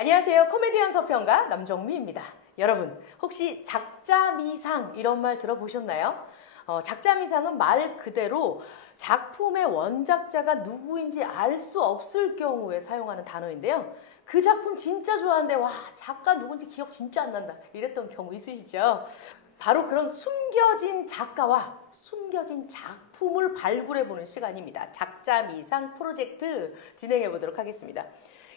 안녕하세요. 코미디언 서평가 남정미입니다. 여러분, 혹시 작자미상 이런 말 들어보셨나요? 작자미상은 말 그대로 작품의 원작자가 누구인지 알 수 없을 경우에 사용하는 단어인데요. 그 작품 진짜 좋아하는데 와, 작가 누군지 기억 진짜 안 난다 이랬던 경우 있으시죠? 바로 그런 숨겨진 작가와 숨겨진 작품을 발굴해보는 시간입니다. 작자미상 프로젝트 진행해보도록 하겠습니다.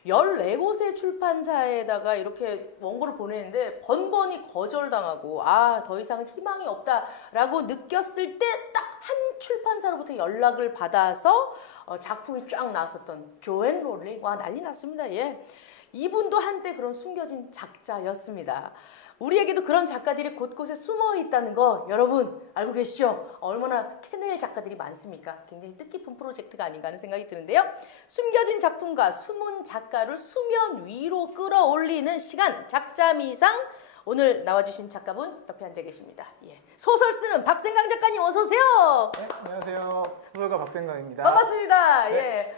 14곳의 출판사에다가 이렇게 원고를 보내는데 번번이 거절당하고 더 이상 희망이 없다라고 느꼈을 때 딱 한 출판사로부터 연락을 받아서 작품이 쫙 나왔었던 조앤 롤링. 와, 난리 났습니다. 예. 이분도 한때 그런 숨겨진 작자였습니다. 우리에게도 그런 작가들이 곳곳에 숨어 있다는 거 여러분 알고 계시죠? 얼마나 캐낼 작가들이 많습니까? 굉장히 뜻깊은 프로젝트가 아닌가 하는 생각이 드는데요. 숨겨진 작품과 숨은 작가를 수면 위로 끌어올리는 시간, 작자미상. 오늘 나와주신 작가분 옆에 앉아 계십니다. 예. 소설 쓰는 박생강 작가님 어서 오세요. 네, 안녕하세요. 소설가 박생강입니다. 반갑습니다. 네. 예.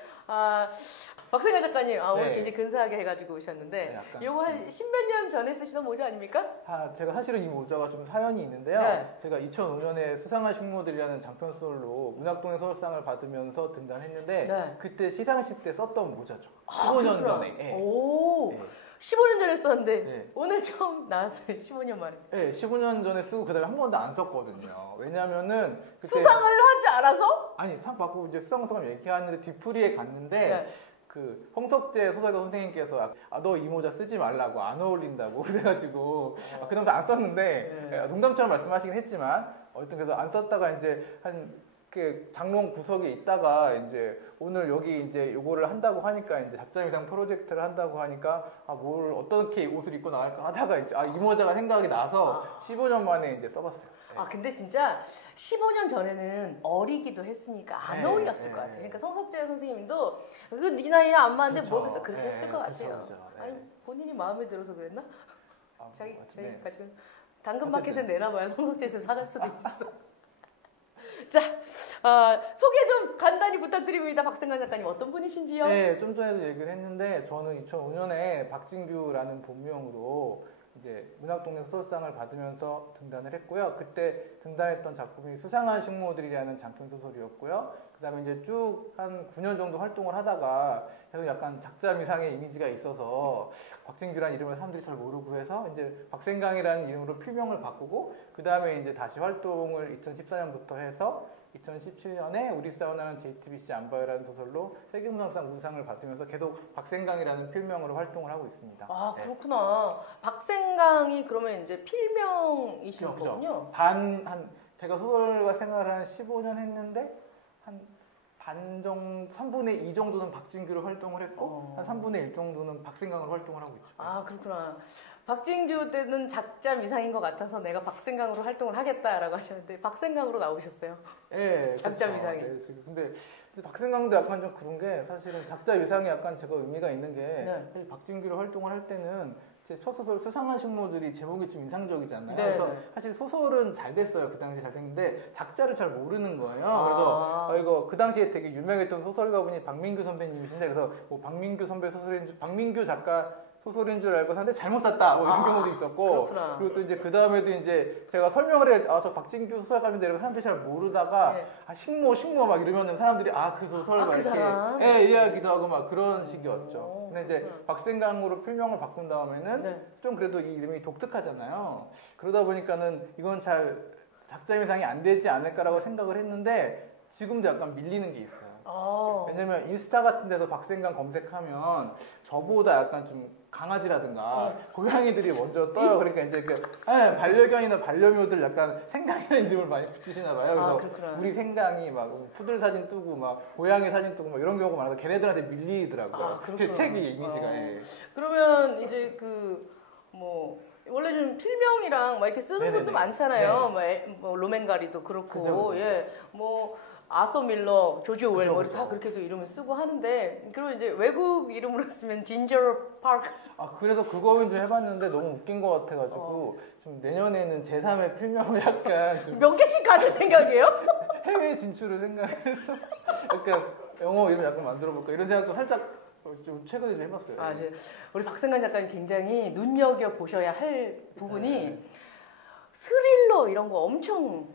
박생강 작가님, 오늘 네. 굉장히 근사하게 해가지고 오셨는데, 네, 약간 이거 한 10몇 년 전에 쓰시던 모자 아닙니까? 제가 사실은 이 모자가 좀 사연이 있는데요. 네. 제가 2005년에 수상한 식모들이라는 장편 소설로 문학동의 소설상을 받으면서 등단했는데 네. 그때 시상식 때 썼던 모자죠. 15년 전에. 네. 오, 네. 15년 전에 썼는데 네. 오늘 처음 나왔어요. 15년 만에. 네, 15년 전에 쓰고 그다음에 한 번도 안 썼거든요. 왜냐면은 그때 수상을 하지 않아서? 아니 상 받고 이제 수상소감 얘기하는데 뒤풀이에 갔는데 네. 그 홍석재 소설가 선생님께서 너 이 모자 쓰지 말라고 안 어울린다고 그래가지고 그다음부터 안 썼는데 네. 농담처럼 말씀하시긴 했지만 어쨌든 그래서 안 썼다가 이제 한 그 장롱 구석에 있다가 이제 오늘 여기 이제 요거를 한다고 하니까 이제 작자미상 프로젝트를 한다고 하니까 뭘 어떻게 옷을 입고 나갈까 하다가 이제 이 모자가 생각이 나서 15년 만에 이제 써봤어요. 네. 근데 진짜 15년 전에는 어리기도 했으니까 안 네, 어울렸을 네. 것 같아요. 그러니까 성석재 선생님도 네 나이에 안 맞는데 그렇죠. 모르겠어. 그렇게 네, 했을 것 같아요. 그렇죠. 네. 아니, 본인이 마음에 들어서 그랬나? 자기가 네. 지금 당근마켓에 어쨌든. 내놔봐야 성석재 선생님 사갈 수도 있어. 자, 소개 좀 간단히 부탁드립니다. 박생강 작가님 어떤 분이신지요? 네, 좀 전에도 얘기를 했는데 저는 2005년에 박진규라는 본명으로 이제 문학동네 소설상을 받으면서 등단을 했고요. 그때 등단했던 작품이 수상한 식모들이라는 장편 소설이었고요. 그다음에 이제 쭉 한 9년 정도 활동을 하다가 계속 약간 작자미상의 이미지가 있어서 박진규라는 이름을 사람들이 잘 모르고 해서 이제 박생강이라는 이름으로 필명을 바꾸고 그다음에 이제 다시 활동을 2014년부터 해서 2017년에 우리 사우나는 JTBC 안 봐요라는 소설로 세계문학상 우수상을 받으면서 계속 박생강이라는 필명으로 활동을 하고 있습니다. 그렇구나. 박생강이 그러면 이제 필명이신 그죠. 거군요. 제가 소설가 생활을 한 15년 했는데 반 정도, 3분의 2 정도는 박진규로 활동을 했고 한 3분의 1 정도는 박생강으로 활동을 하고 있죠. 그렇구나. 박진규 때는 작자미상인 것 같아서 내가 박생강으로 활동을 하겠다라고 하셨는데 박생강으로 나오셨어요. 네, 작자미상이. 그렇죠. 네, 근데 이제 박생강도 약간 좀 그런 게 사실은 작자미상이 약간 제가 의미가 있는 게 사실 박진규로 활동을 할 때는 제 첫 소설 수상한 식모들이 제목이 좀 인상적이잖아요. 네. 그래서 사실 소설은 잘 됐어요. 그 당시에 잘 됐는데 작자를 잘 모르는 거예요. 그래서 이거 그 당시에 되게 유명했던 소설가분이 박민규 선배님이신데 그래서 뭐 박민규 선배 박민규 작가 소설인 줄 알고 샀는데 잘못 샀다 뭐 이런 경우도 있었고 그렇구나. 그리고 또 이제 그 다음에도 이제 제가 설명을 해 저 박진규 소설가인데 이러고 사람들이 잘 모르다가 식모 막 이러면은 사람들이 그 소설가 그 사람? 이렇게 이해하기도 하고 막 그런 식이었죠. 근데 이제 박생강으로 필명을 바꾼 다음에는 좀 그래도 이 이름이 독특하잖아요. 그러다 보니까는 이건 잘 작자미상이 안 되지 않을까라고 생각을 했는데 지금도 약간 밀리는 게 있어요. 왜냐면 인스타 같은 데서 박생강 검색하면 저보다 약간 좀 강아지라든가 고양이들이 먼저 떠요. 그러니까 이제 반려견이나 반려묘들 약간 생강이라는 이름을 많이 붙이시나 봐요. 그래서 우리 생강이 막 푸들 사진 뜨고 막 고양이 사진 뜨고 막 이런 경우가 많아서 걔네들한테 밀리더라고요. 제 책이 이미지가. 그러면 이제 원래 좀 필명이랑 막 이렇게 쓰는 분도 많잖아요. 뭐 로맨가리도 그렇고, 그죠. 아서 밀러, 조지 오웰 다 그렇게도 이름을 쓰고 하는데 그리고 이제 외국 이름으로 쓰면 진저 파크. 그래서 그거 좀 해봤는데 너무 웃긴 것 같아가지고 좀 내년에는 제3의 필명을 약간 좀 몇 개씩 가질 생각이에요? 해외 진출을 생각해서 약간 영어 이름 약간 만들어볼까 이런 생각도 살짝 좀 최근에 좀 해봤어요. 아, 이제 우리 박승관 작가님 굉장히 눈여겨 보셔야 할 부분이 네. 스릴러 이런 거 엄청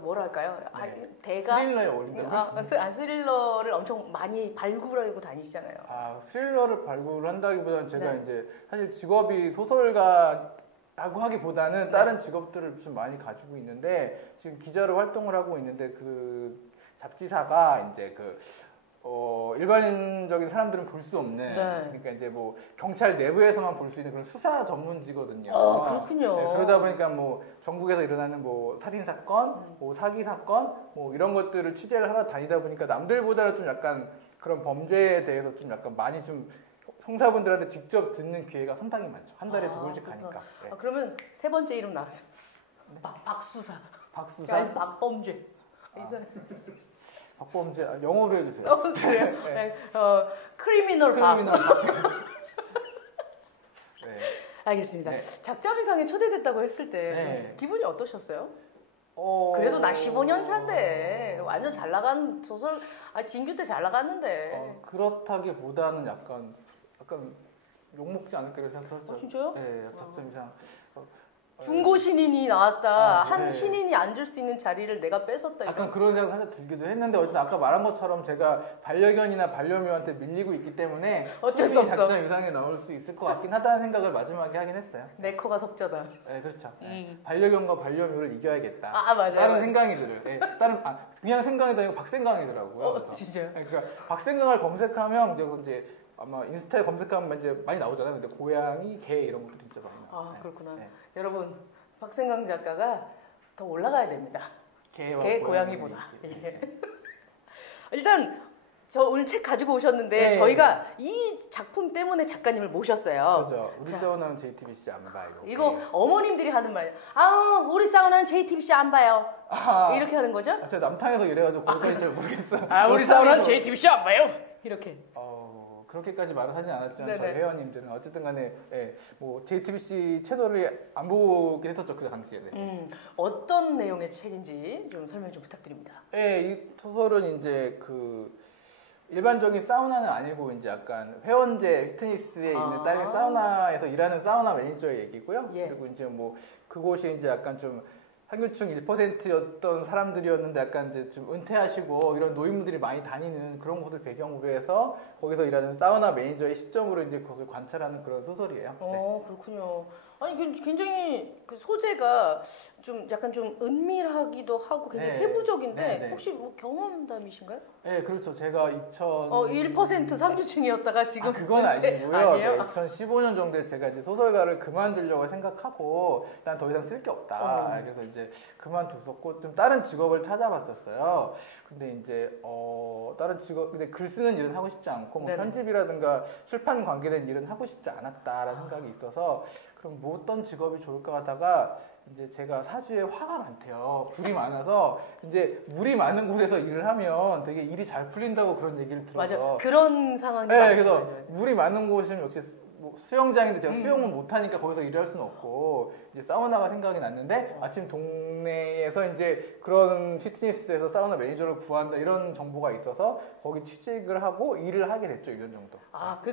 뭐랄까요? 네. 대가 스릴러에 어울린다고요? 스릴러를 엄청 많이 발굴하고 다니시잖아요. 스릴러를 발굴한다기보다는 제가 네. 이제 사실 직업이 소설가라고 하기보다는 다른 직업들을 좀 많이 가지고 있는데 지금 기자로 활동을 하고 있는데 그 잡지사가 이제 일반적인 사람들은 볼 수 없는 그러니까 이제 뭐 경찰 내부에서만 볼 수 있는 그런 수사 전문지거든요. 그렇군요. 네, 그러다 보니까 뭐 전국에서 일어나는 뭐 살인 사건, 뭐 사기 사건, 뭐 이런 것들을 취재를 하러 다니다 보니까 남들보다는 좀 약간 그런 범죄에 대해서 좀 약간 많이 좀 형사분들한테 직접 듣는 기회가 상당히 많죠. 한 달에 2번씩 가니까. 네. 그러면 세 번째 이름 나왔어요. 박수사. 박수사. 아니 박범죄. 박범죄 영어로 해주세요. 그래요? 네. 크리미널 박. 네. 알겠습니다. 네. 작자미상에 초대됐다고 했을 때 네. 기분이 어떠셨어요? 그래도 나 15년 차인데 완전 잘 나간 소설, 진규 때 잘 나갔는데. 그렇다기보다는 약간 욕먹지 않을까 이런 생각했죠. 진짜요? 네, 작자미상. 중고 신인이 나왔다. 한 네. 신인이 앉을 수 있는 자리를 내가 뺏었다. 약간 그런 생각 살짝 들기도 했는데 어쨌든 아까 말한 것처럼 제가 반려견이나 반려묘한테 밀리고 있기 때문에 어쩔 수 없어. 작자미상에 나올 수 있을 것 같긴 하다는 생각을 마지막에 하긴 했어요. 내 코가 석자다. 네, 그렇죠. 반려견과 반려묘를 이겨야겠다. 맞아요. 다른 생강이들을. 네, 그냥 생강이 아니고 박생강이더라고요. 진짜요? 그러니까 박생강을 검색하면 이제 아마 인스타에 검색하면 이제 많이 나오잖아요. 근데 고양이, 개 이런 것도 진짜 많이 나와요. 그렇구나. 네. 여러분, 박생강 작가가 더 올라가야 됩니다. 개 고양이보다. 예. 일단 저 오늘 책 가지고 오셨는데 네. 저희가 이 작품 때문에 작가님을 모셨어요. 그렇죠. 우리 싸우는 JTBC 안 봐요. 이거 네. 어머님들이 하는 말이에요. 우리 싸우는 JTBC 안 봐요. 이렇게 하는 거죠? 제가 남탕에서 일해가지고 거기까지 잘 모르겠어요. 우리 싸우는 JTBC 안 봐요. 이렇게. 그렇게까지 말은 하진 않았지만 네네. 저희 회원님들은 어쨌든 간에 뭐 JTBC 채널을 안 보긴 했었죠. 그 당시에. 어떤 내용의 책인지 좀 설명 좀 부탁드립니다. 네, 이 소설은 이제 일반적인 사우나는 아니고 이제 약간 회원제 피트니스에 있는 딸린 사우나에서 일하는 사우나 매니저의 얘기고요. 예. 그리고 이제 뭐 그곳이 이제 약간 좀 상류층 1%였던 사람들이었는데 약간 이제 좀 은퇴하시고 이런 노인분들이 많이 다니는 그런 곳을 배경으로 해서 거기서 일하는 사우나 매니저의 시점으로 이제 그걸 관찰하는 그런 소설이에요. 그렇군요. 굉장히 그 소재가 좀 약간 좀 은밀하기도 하고 굉장히 세부적인데 네. 혹시 뭐 경험담이신가요? 네, 그렇죠. 제가 1% 상류층이었다가 지금 그건 아니고요. 아니에요? 네, 2015년 정도에 제가 이제 소설가를 그만두려고 생각하고 난 더 이상 쓸 게 없다. 그래서 이제 그만뒀었고 좀 다른 직업을 찾아봤었어요. 근데 이제 다른 직업, 근데 글 쓰는 일은 하고 싶지 않고 뭐 편집이라든가 출판 관계된 일은 하고 싶지 않았다라는 생각이 있어서 그럼 뭐 어떤 직업이 좋을까 하다가 이제 제가 사주에 화가 많대요. 불이 많아서 이제 물이 많은 곳에서 일을 하면 되게 일이 잘 풀린다고 그런 얘기를 들어서 맞아. 그런 상황이 네, 많죠. 그래서 맞아. 물이 많은 곳은 역시 뭐 수영장인데 제가 수영은 못하니까 거기서 일을 할 수는 없고 이제 사우나가 생각이 났는데 마침 동네에서 이제 그런 피트니스에서 사우나 매니저를 구한다 이런 정보가 있어서 거기 취직을 하고 일을 하게 됐죠. 1년 정도.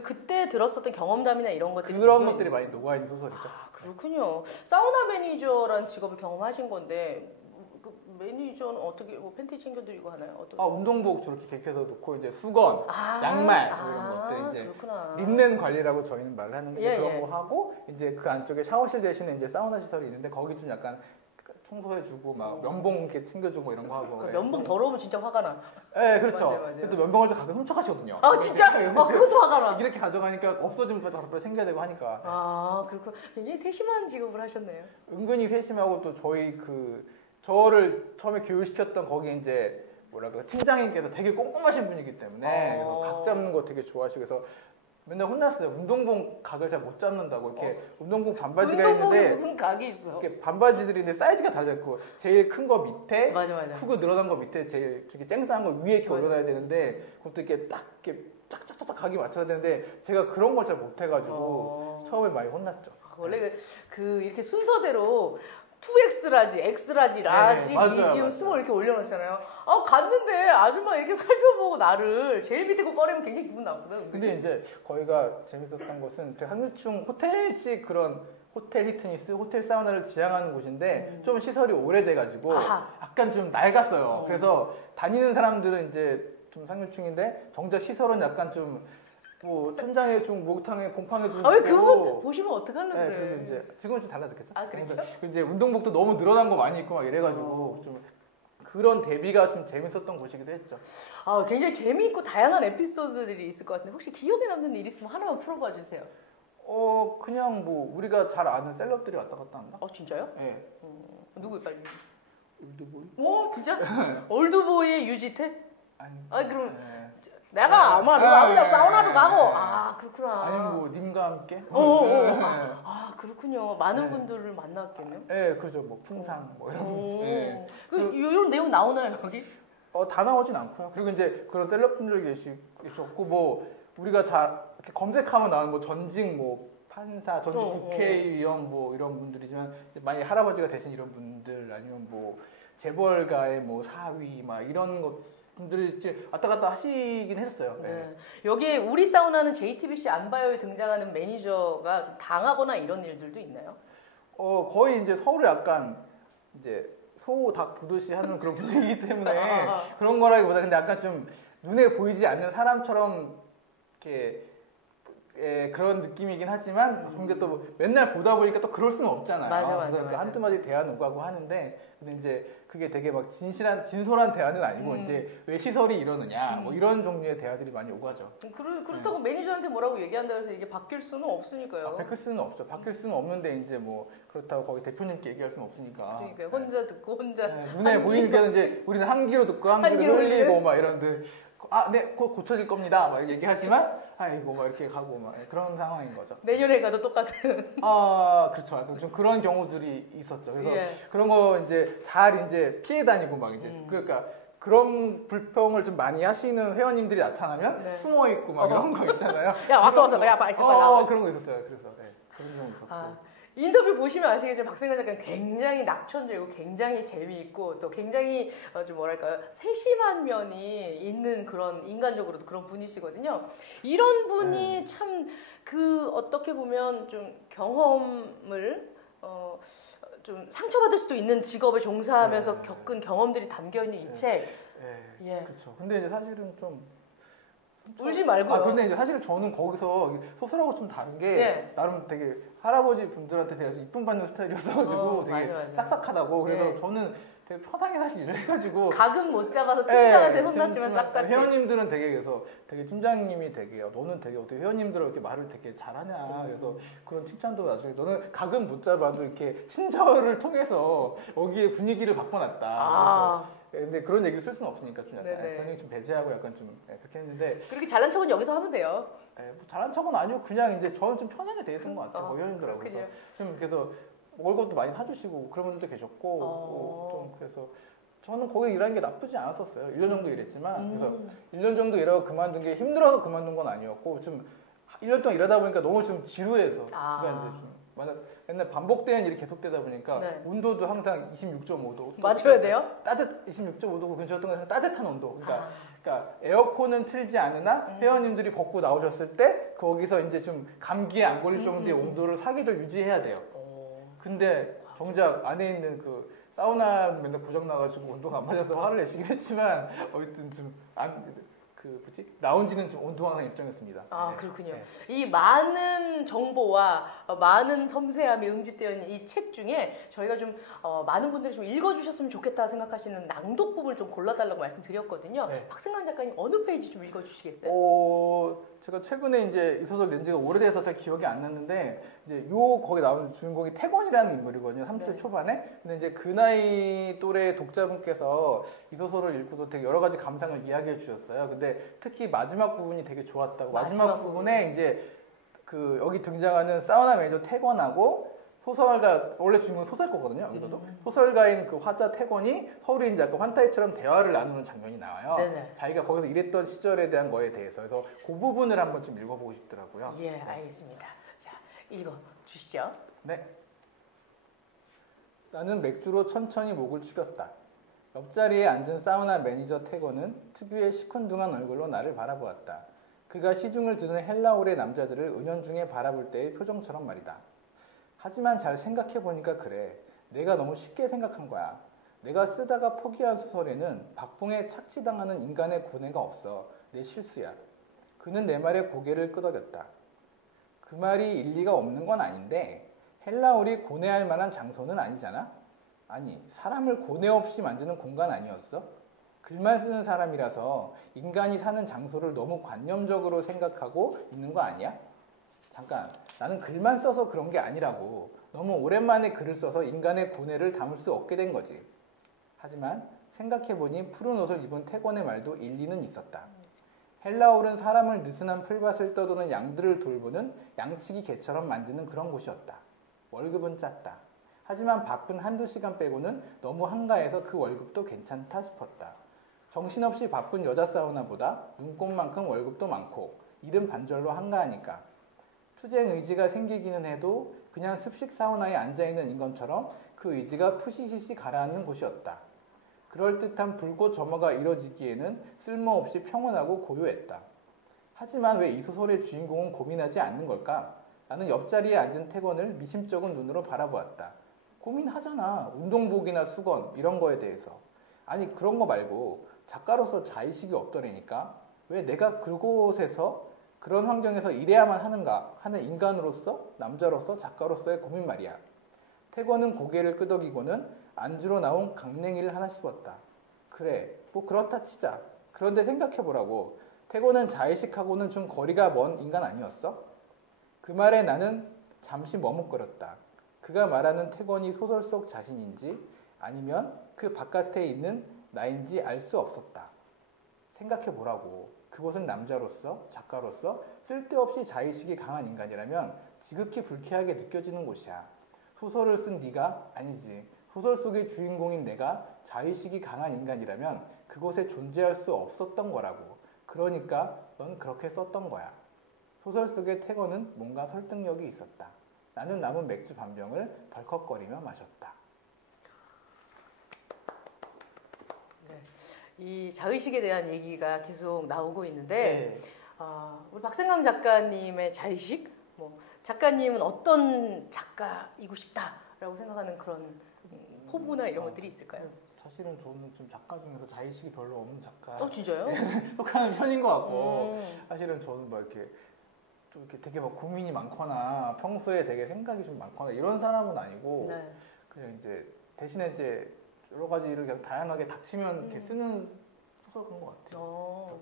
그때 들었었던 경험담이나 이런 것들이 그런 것들이 많이 녹아있는 소설이죠. 그렇군요. 사우나 매니저라는 직업을 경험하신 건데 그 매니저는 어떻게 뭐 팬티 챙겨드리고 하나요? 운동복 저렇게 객해서 놓고 이제 수건, 양말 뭐 이런 것들 이제 그렇구나. 린넨 관리라고 저희는 말을 하는 게 예, 그런 예. 거 하고 이제 그 안쪽에 샤워실 대신에 이제 사우나 시설이 있는데 거기 좀 약간 청소해주고 막 면봉 이렇게 챙겨주고 이런 거 하고. 면봉 더러우면 진짜 화가 나. 네, 그렇죠. 맞아요. 또 면봉을 또 가끔 훔쳐가시거든요. 진짜? 그것도 화가 나. 이렇게 가져가니까 없어지면 또 다섯 배 챙겨야 되고 하니까. 그렇구나. 굉장히 세심한 직업을 하셨네요. 은근히 세심하고 또 저희 저를 처음에 교육시켰던 거기 이제 뭐랄까 팀장님께서 되게 꼼꼼하신 분이기 때문에 그래서 각 잡는 거 되게 좋아하시고 그래서 맨날 혼났어요. 운동복 각을 잘 못 잡는다고 이렇게 운동복 반바지가 운동복에 있는데 무슨 각이 있어? 이렇게 반바지들인데 사이즈가 다르지 않고 제일 큰 거 밑에 맞아. 크고 늘어난 거 밑에 제일 이렇게 쨍쨍한 거 위에 이렇게 올려놔야 되는데 그것도 이렇게 딱 이렇게 짝짝짝 각이 맞춰야 되는데 제가 그런 걸 잘 못해가지고 처음에 많이 혼났죠. 원래 이렇게 순서대로 2X라지, X라지, 라지, 네, 맞아요, 미디움, 맞아요. 스몰 이렇게 올려놓잖아요. 아 갔는데 아줌마 이렇게 살펴보고 나를 제일 밑에 거 꺼내면 굉장히 기분 나쁘거든. 근데 이제 저희가 재밌었던 것은 그 한류충 호텔식 그런 호텔 히트니스, 호텔 사우나를 지향하는 곳인데 좀 시설이 오래돼가지고 아하. 약간 좀 낡았어요. 그래서 다니는 사람들은 이제 좀 상류층인데 정작 시설은 약간 좀 뭐 천장에 좀 목욕탕에 곰팡이 좀 아 왜 있고. 그분 보시면 어떡하려고 네, 그래. 그리고 이제 지금은 좀 달라졌겠죠. 아, 그렇죠? 그래서 이제 운동복도 너무 늘어난 거 많이 입고 막 이래가지고 좀 그런 대비가 좀 재밌었던 곳이기도 했죠. 아 굉장히 재미있고 다양한 에피소드들이 있을 것 같은데 혹시 기억에 남는 일 있으면 하나만 풀어봐 주세요. 그냥 뭐 우리가 잘 아는 셀럽들이 왔다 갔다 한다. 진짜요? 네. 누구요 빨리? 올드보이? 진짜? 올드보이의 유지태? 아니 그럼 네. 내가 아마 네. 누가 그냥 네. 사우나도 네. 가고 네. 그렇구나. 아니면 뭐 님과 함께? 네. 그렇군요. 많은 네. 분들을 만났겠네요. 네, 그죠. 뭐 풍상 뭐 이런. 네. 이런 내용 나오나요 여기? 다 나오진 않고요. 그리고 이제 그런 셀럽분들 계셨고 뭐 우리가 잘 이렇게 검색하면 나오는 뭐 전직 뭐 판사, 전직 국회의원 뭐 이런 분들이지만 만약 할아버지가 되신 이런 분들 아니면 뭐 재벌가의 뭐 사위 막 이런 것 분들이 이제 왔다 갔다 하시긴 했어요. 네. 여기에 우리 사우나는 JTBC 안바요에 등장하는 매니저가 좀 당하거나 이런 일들도 있나요? 거의 이제 서울에 약간 이제 소 닭 부듯이 하는 그런 분위기이기 때문에 그런 거라기보다 근데 약간 좀 눈에 보이지 않는 사람처럼 이렇게 그런 느낌이긴 하지만 근데 또 맨날 보다 보니까 또 그럴 수는 없잖아요. 맞아. 한두 마디 대화는 오가고 하는데 근데 이제 그게 되게 막 진솔한 대화는 아니고 이제 왜 시설이 이러느냐 뭐 이런 종류의 대화들이 많이 오가죠. 그렇다고 매니저한테 뭐라고 얘기한다 해서 이게 바뀔 수는 없으니까요. 바뀔 수는 없죠. 바뀔 수는 없는데 이제 뭐 그렇다고 거기 대표님께 얘기할 수는 없으니까. 그러니까 혼자 듣고 혼자 눈에 보이니까 이제 우리는 한 귀로 듣고 한 귀로 흘리고 막 이런데 네, 곧 고쳐질 겁니다. 막 얘기하지만 아이고 막 이렇게 가고 막 그런 상황인 거죠. 내년에 가도 똑같은. 그렇죠. 좀 그런 경우들이 있었죠. 그래서 예. 그런 거 이제 잘 이제 피해 다니고 막 이제 그러니까 그런 불평을 좀 많이 하시는 회원님들이 나타나면 네. 숨어 있고 막 이런 거 있잖아요. 야 왔어 야 빨리 나와. 그런 거 있었어요. 그래서 그런 경우 있었고. 인터뷰 보시면 아시겠지만 박생각 작가는 굉장히 낙천적이고 굉장히 재미있고 또 굉장히 좀 뭐랄까요 세심한 면이 있는 그런 인간적으로도 그런 분이시거든요. 이런 분이 참 어떻게 보면 좀 경험을 좀 상처받을 수도 있는 직업에 종사하면서 겪은 경험들이 담겨 있는 이 책. 그렇죠. 근데 이제 사실은 좀 울지 말고요. 근데 이제 사실 저는 거기서 소설하고 좀 다른 게 나름 되게 할아버지 분들한테 되게 이쁨 받는 스타일이었어가지고 되게 맞아. 싹싹하다고 그래서 저는 되게 편하게 사실 일을 해가지고 각은 못 잡아서 팀장한테 혼났지만 싹싹해. 회원님들은 되게 그래서 되게 팀장님이 되게 너는 되게 어떻게 회원님들 이렇게 말을 되게 잘하냐 그래서 그런 칭찬도 나중에 너는 각은 못 잡아도 이렇게 친절을 통해서 여기에 분위기를 바꿔놨다. 근데 그런 얘기를 쓸 수는 없으니까 좀 약간 그런 좀 배제하고 약간 좀 그렇게 했는데 그렇게 잘난 척은 여기서 하면 돼요. 뭐 잘난 척은 아니고 그냥 이제 저는 좀 편하게 대했던 것 같아요. 회원님들하고 그래서 먹을 것도 많이 사주시고 그런 분들도 계셨고 좀 그래서 저는 거기 일하는 게 나쁘지 않았었어요. 1년 정도 일했지만 그래서 1년 정도 일하고 그만둔 게 힘들어서 그만둔 건 아니었고 좀 1년 동안 일하다 보니까 너무 좀 지루해서 그러니까 이제 좀 맨날 반복되는 일이 계속되다 보니까 온도도 항상 26.5도 맞춰야 돼요? 26.5도 근처였던 건 따뜻한 온도 그러니까 에어컨은 틀지 않으나 회원님들이 벗고 나오셨을 때 거기서 이제 좀 감기에 안 걸릴 정도의 온도를 사계절 유지해야 돼요. 근데 정작 안에 있는 그 사우나 맨날 고장 나가지고 온도가 안 맞아서 화를 내시긴 했지만 어쨌든 좀 라운지는 좀 온도항상 입장이었습니다. 그렇군요. 이 많은 정보와 많은 섬세함이 응집되어 있는 이 책 중에 저희가 좀 많은 분들이 좀 읽어주셨으면 좋겠다 생각하시는 낭독법을 좀 골라달라고 말씀드렸거든요. 박승만 작가님 어느 페이지 좀 읽어주시겠어요? 제가 최근에 이제 이 소설 낸 지가 오래돼서 잘 기억이 안 났는데 이제 거기 나오는 주인공이 태권이라는 인물이거든요. 30대 초반에. 근데 이제 그 나이 또래 독자분께서 이 소설을 읽고도 되게 여러 가지 감상을 이야기해 주셨어요. 근데 특히 마지막 부분이 되게 좋았다고. 마지막 부분에 이제 여기 등장하는 사우나 매니저 태권하고 소설가 원래 주인공은 소설가거든요. 여기서도 소설가인 그 화자 태권이 서울이 이제 약간 환타이처럼 대화를 나누는 장면이 나와요. 자기가 거기서 일했던 시절에 대한 거에 대해서 그래서 그 부분을 한번 좀 읽어보고 싶더라고요. 알겠습니다. 자, 읽어 주시죠. 네. 나는 맥주로 천천히 목을 축였다. 옆자리에 앉은 사우나 매니저 태건은 특유의 시큰둥한 얼굴로 나를 바라보았다. 그가 시중을 드는 헬라올의 남자들을 은연중에 바라볼 때의 표정처럼 말이다. 하지만 잘 생각해보니까 그래. 내가 너무 쉽게 생각한 거야. 내가 쓰다가 포기한 소설에는 박봉에 착취당하는 인간의 고뇌가 없어. 내 실수야. 그는 내 말에 고개를 끄덕였다. 그 말이 일리가 없는 건 아닌데 헬라올이 고뇌할 만한 장소는 아니잖아? 아니, 사람을 고뇌 없이 만드는 공간 아니었어? 글만 쓰는 사람이라서 인간이 사는 장소를 너무 관념적으로 생각하고 있는 거 아니야? 잠깐, 나는 글만 써서 그런 게 아니라고. 너무 오랜만에 글을 써서 인간의 고뇌를 담을 수 없게 된 거지. 하지만 생각해보니 푸른 옷을 입은 태권의 말도 일리는 있었다. 헬라올은 사람을 느슨한 풀밭을 떠도는 양들을 돌보는 양치기 개처럼 만드는 그런 곳이었다. 월급은 짰다. 하지만 바쁜 한두 시간 빼고는 너무 한가해서 그 월급도 괜찮다 싶었다. 정신없이 바쁜 여자 사우나보다 눈꽃만큼 월급도 많고 일은 반절로 한가하니까. 투쟁 의지가 생기기는 해도 그냥 습식 사우나에 앉아있는 인간처럼 그 의지가 푸시시시 가라앉는 곳이었다. 그럴듯한 불꽃 점화가 이뤄지기에는 쓸모없이 평온하고 고요했다. 하지만 왜 이 소설의 주인공은 고민하지 않는 걸까? 나는 옆자리에 앉은 태건을 미심쩍은 눈으로 바라보았다. 고민하잖아. 운동복이나 수건 이런 거에 대해서. 아니 그런 거 말고 작가로서 자의식이 없더라니까. 왜 내가 그곳에서 그런 환경에서 일해야만 하는가 하는 인간으로서 남자로서 작가로서의 고민 말이야. 태건은 고개를 끄덕이고는 안주로 나온 강냉이를 하나 씹었다. 그래, 뭐 그렇다 치자. 그런데 생각해보라고. 태건은 자의식하고는 좀 거리가 먼 인간 아니었어? 그 말에 나는 잠시 머뭇거렸다. 그가 말하는 태건이 소설 속 자신인지 아니면 그 바깥에 있는 나인지 알 수 없었다. 생각해보라고. 그곳은 남자로서, 작가로서 쓸데없이 자의식이 강한 인간이라면 지극히 불쾌하게 느껴지는 곳이야. 소설을 쓴 네가 아니지. 소설 속의 주인공인 내가 자의식이 강한 인간이라면 그곳에 존재할 수 없었던 거라고. 그러니까 넌 그렇게 썼던 거야. 소설 속의 태건은 뭔가 설득력이 있었다. 나는 남은 맥주 반병을 덜컥거리며 마셨다. 네, 이 자의식에 대한 얘기가 계속 나오고 있는데 우리 박생강 작가님의 자의식, 뭐 작가님은 어떤 작가이고 싶다라고 생각하는 그런 포부나 이런 것들이 있을까요? 사실은 저는 좀 작가 중에서 자의식이 별로 없는 작가 진짜요? 속하는 편인 것 같고 사실은 저는 뭐 이렇게 좀 이렇게 되게 막 고민이 많거나 평소에 되게 생각이 좀 많거나 이런 사람은 아니고 네. 그냥 이제 대신에 이제 여러 가지를 그냥 다양하게 닥치면 이렇게 쓰는 소설 그런 것 같아요.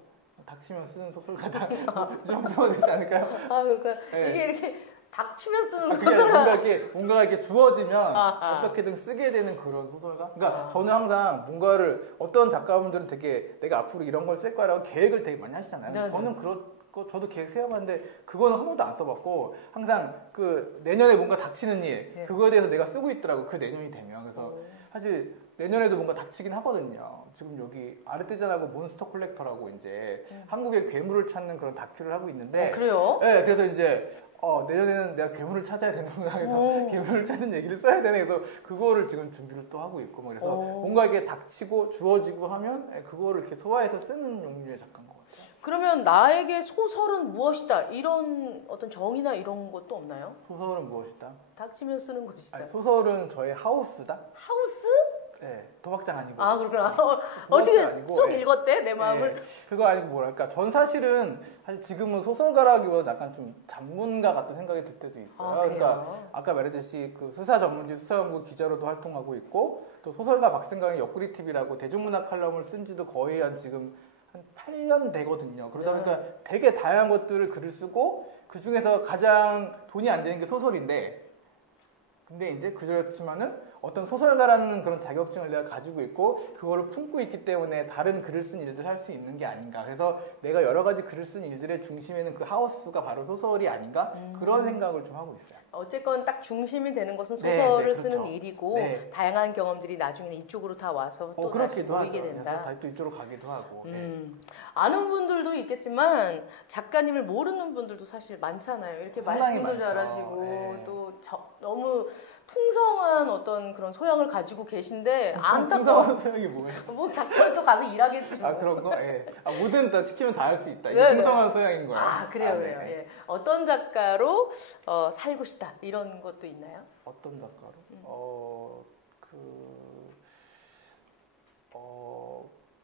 닥치면 쓰는 소설가다 이 정도가 되지 않을까요? 그러니까 네. 이게 이렇게 닥치면 쓰는 그게 소설가 뭔가 이렇게 주어지면 어떻게든 쓰게 되는 그런 소설가. 그러니까 저는 항상 뭔가를 어떤 작가분들은 되게 내가 앞으로 이런 걸 쓸 거라고 계획을 되게 많이 하시잖아요. 네네. 저는 저도 계획 세워봤는데 그거는 한 번도 안 써봤고 항상 그 내년에 뭔가 닥치는 일 그거에 대해서 내가 쓰고 있더라고. 그 내년이 되면. 그래서 사실 내년에도 뭔가 닥치긴 하거든요. 지금 여기 아르티잔하고 몬스터 콜렉터라고 이제 한국의 괴물을 찾는 그런 다큐를 하고 있는데 그래요? 네, 그래서 이제 내년에는 내가 괴물을 찾아야 되는구나 해서 괴물을 찾는 얘기를 써야 되네. 그래서 그거를 지금 준비를 또 하고 있고 그래서 뭔가 이게 닥치고 주어지고 하면 그거를 이렇게 소화해서 쓰는 종류의 작가인 것 같아요. 그러면 나에게 소설은 무엇이다 이런 어떤 정의나 이런 것도 없나요? 소설은 무엇이다? 닥치면 쓰는 것이다. 아니, 소설은 저의 하우스다? 하우스? 네, 도박장 아니고. 그렇구나. 어떻게 아니고, 쏙 읽었대 내 마음을? 네, 그거 아니고 뭐랄까. 전 사실 지금은 소설가라기보다 약간 좀 전문가 같은 생각이 들 때도 있어요. 그러니까 아까 말했듯이 그 수사 전문지 수사연구 기자로도 활동하고 있고 또 소설가 박생강의 옆구리 TV라고 대중문학 칼럼을 쓴 지도 거의 한 8년 되거든요. 그러다 보니까 되게 다양한 것들을 글을 쓰고 그 중에서 가장 돈이 안 되는 게 소설인데 근데 이제 그렇지만은 어떤 소설가라는 그런 자격증을 내가 가지고 있고 그거를 품고 있기 때문에 다른 글을 쓴 일들을 할 수 있는 게 아닌가. 그래서 내가 여러 가지 글을 쓴 일들의 중심에는 그 하우스가 바로 소설이 아닌가 그런 생각을 좀 하고 있어요. 어쨌건 딱 중심이 되는 것은 소설을 그렇죠. 쓰는 일이고 다양한 경험들이 나중에는 이쪽으로 다 와서 또 다시 모이게 된다. 다시 또 이쪽으로 가기도 하고. 아는 분들도 있겠지만 작가님을 모르는 분들도 사실 많잖아요. 이렇게 말씀도 잘하시고 또 너무 풍성한 어떤 그런 소양을 가지고 계신데 풍성한 소양이 뭐예요? 뭐 닥치면 또 가서 일하겠지. 아 그런 거? 예. 뭐든 다 시키면 다 할 수 있다. 이게 네, 풍성한 소양인 거예요. 그래요, 그래요. 예. 어떤 작가로 살고 싶다 이런 것도 있나요? 어떤 작가로?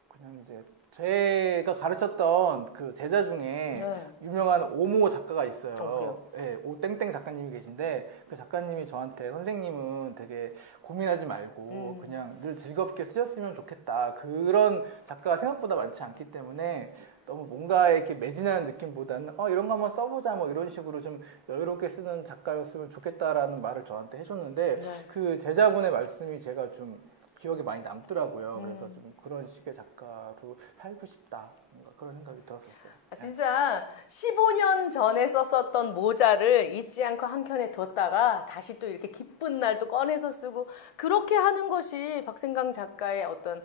그냥 이제 제가 가르쳤던 그 제자 중에 유명한 오모 작가가 있어요. 네, 오땡땡 작가님이 계신데 그 작가님이 저한테 선생님은 되게 고민하지 말고 그냥 늘 즐겁게 쓰셨으면 좋겠다. 그런 작가가 생각보다 많지 않기 때문에 너무 뭔가에 이렇게 매진하는 느낌보다는 이런 거 한번 써보자 뭐 이런 식으로 좀 여유롭게 쓰는 작가였으면 좋겠다라는 말을 저한테 해줬는데 그 제자분의 말씀이 제가 좀 기억에 많이 남더라고요. 그래서 좀 그런 식의 작가로 살고 싶다. 뭔가 그런 생각이 들었었어요. 진짜 15년 전에 썼었던 모자를 잊지 않고 한 켠에 뒀다가 다시 또 이렇게 기쁜 날 또 꺼내서 쓰고 그렇게 하는 것이 박생강 작가의 어떤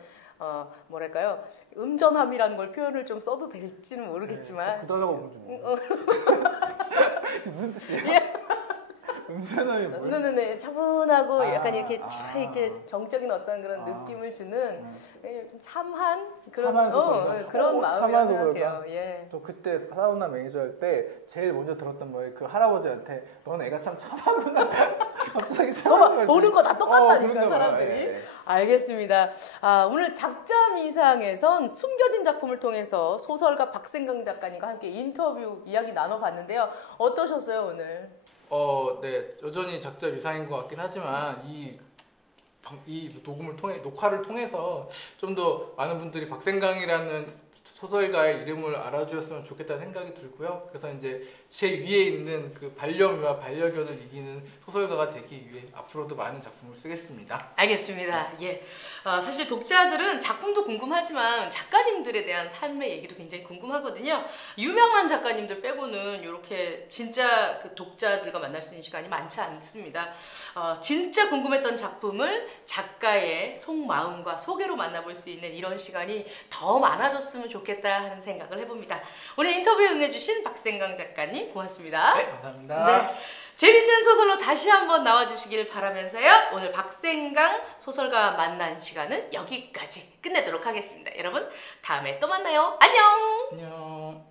뭐랄까요? 음전함이라는 걸 표현을 좀 써도 될지는 모르겠지만 그 단어가 뭔지 모르겠어요. 무슨 뜻이에요? 예. 음전함이 뭐예요? 네, 차분하고 약간 이렇게 이렇게 정적인 어떤 그런 느낌을 주는 참한 그런 그런 마음이라고 생각해요. 예. 저 그때 사우나 매니저 할 때 제일 먼저 들었던 말이 그 할아버지한테 넌 애가 참 참하구나. 갑자기 참한 보는 거 다 똑같다니까 사람들이. 예. 알겠습니다. 오늘 작자미상에선 숨겨진 작품을 통해서 소설가 박생강 작가님과 함께 인터뷰 이야기 나눠봤는데요. 어떠셨어요 오늘? 네, 여전히 작자 미상인 것 같긴 하지만 이 녹화를 통해서 좀 더 많은 분들이 박생강이라는 소설가의 이름을 알아주셨으면 좋겠다는 생각이 들고요. 그래서 이제 제 위에 있는 그 반려묘와 반려견을 이기는 소설가가 되기 위해 앞으로도 많은 작품을 쓰겠습니다. 알겠습니다. 예. 사실 독자들은 작품도 궁금하지만 작가님들에 대한 삶의 얘기도 굉장히 궁금하거든요. 유명한 작가님들 빼고는 이렇게 진짜 그 독자들과 만날 수 있는 시간이 많지 않습니다. 진짜 궁금했던 작품을 작가의 속마음과 소개로 만나볼 수 있는 이런 시간이 더 많아졌으면 좋겠다 하는 생각을 해봅니다. 오늘 인터뷰에 응해주신 박생강 작가님 고맙습니다. 네, 감사합니다. 네, 재밌는 소설로 다시 한번 나와주시길 바라면서요. 오늘 박생강 소설가 만난 시간은 여기까지 끝내도록 하겠습니다. 여러분 다음에 또 만나요. 안녕. 안녕.